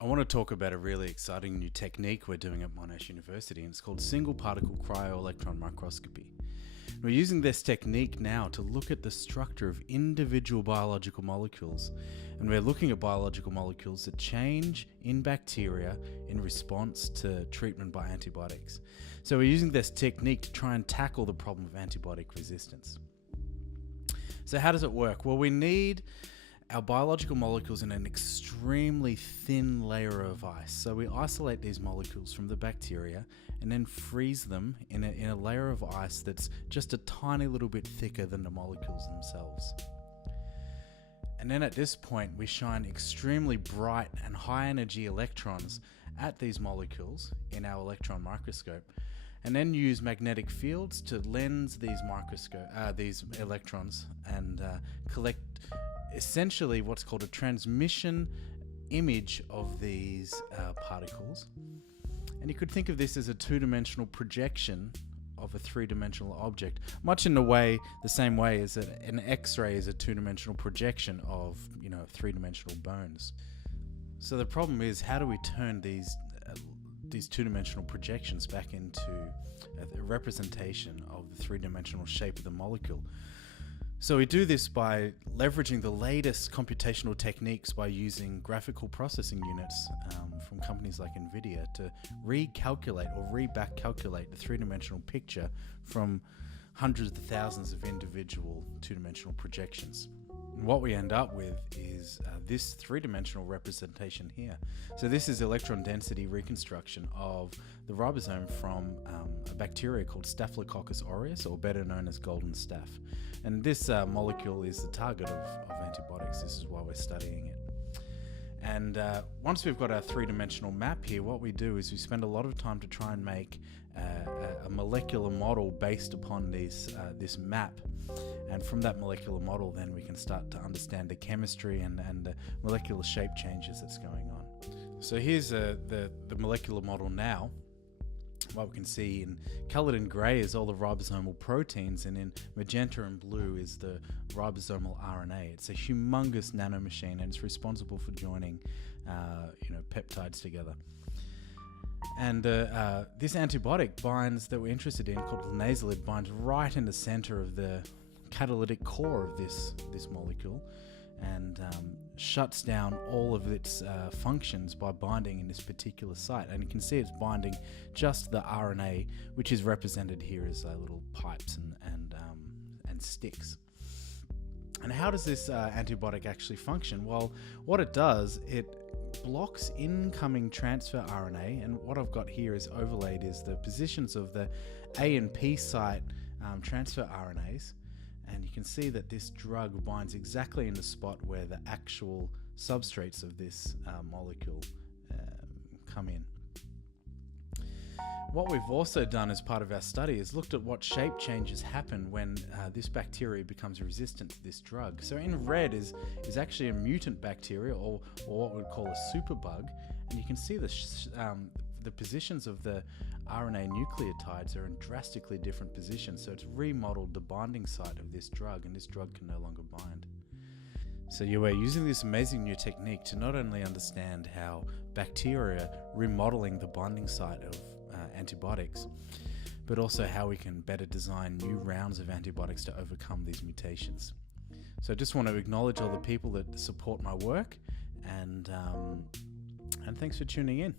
I want to talk about a really exciting new technique we're doing at Monash University, and it's called Single Particle CryoElectron Microscopy. We're using this technique now to look at the structure of individual biological molecules, and we're looking at biological molecules that change in bacteria in response to treatment by antibiotics. So we're using this technique to try and tackle the problem of antibiotic resistance. So how does it work? Well, we need our biological molecules in an extremely thin layer of ice. So we isolate these molecules from the bacteria and then freeze them in a layer of ice that's just a tiny little bit thicker than the molecules themselves. And then at this point, we shine extremely bright and high energy electrons at these molecules in our electron microscope, and then use magnetic fields to lens these electrons and collect essentially what's called a transmission image of these particles. And you could think of this as a two-dimensional projection of a three-dimensional object, much in the same way as an X-ray is a two-dimensional projection of, three-dimensional bones. So the problem is, how do we turn these two-dimensional projections back into a representation of the three-dimensional shape of the molecule? So we do this by leveraging the latest computational techniques by using graphical processing units from companies like MBio to recalculate or re-back calculate the three-dimensional picture from hundreds of thousands of individual two-dimensional projections. And what we end up with is this three-dimensional representation here. So this is electron density reconstruction of the ribosome from a bacteria called Staphylococcus aureus, or better known as golden staph. And this molecule is the target of antibiotics. This is why we're studying it. And once we've got our three-dimensional map here, what we do is we spend a lot of time to try and make a molecular model based upon this map. And from that molecular model, then we can start to understand the chemistry and the molecular shape changes that's going on. So here's the molecular model now. What we can see in coloured in grey is all the ribosomal proteins, and in magenta and blue is the ribosomal RNA. It's a humongous nanomachine, and it's responsible for joining peptides together. And this antibiotic that we're interested in, called linezolid, binds right in the centre of the catalytic core of this molecule, and shuts down all of its functions by binding in this particular site. And you can see it's binding just the RNA, which is represented here as little pipes and sticks. And how does this antibiotic actually function? Well, what it does, it blocks incoming transfer RNA, and what I've got here is overlaid is the positions of the A and P site transfer RNAs. And you can see that this drug binds exactly in the spot where the actual substrates of this molecule come in. What we've also done as part of our study is looked at what shape changes happen when this bacteria becomes resistant to this drug. So in red is actually a mutant bacteria, or what we'd call a superbug. And you can see the positions of the RNA nucleotides are in drastically different positions, so it's remodeled the binding site of this drug, and this drug can no longer bind. So we're using this amazing new technique to not only understand how bacteria remodeling the binding site of antibiotics, but also how we can better design new rounds of antibiotics to overcome these mutations. So I just want to acknowledge all the people that support my work, and thanks for tuning in.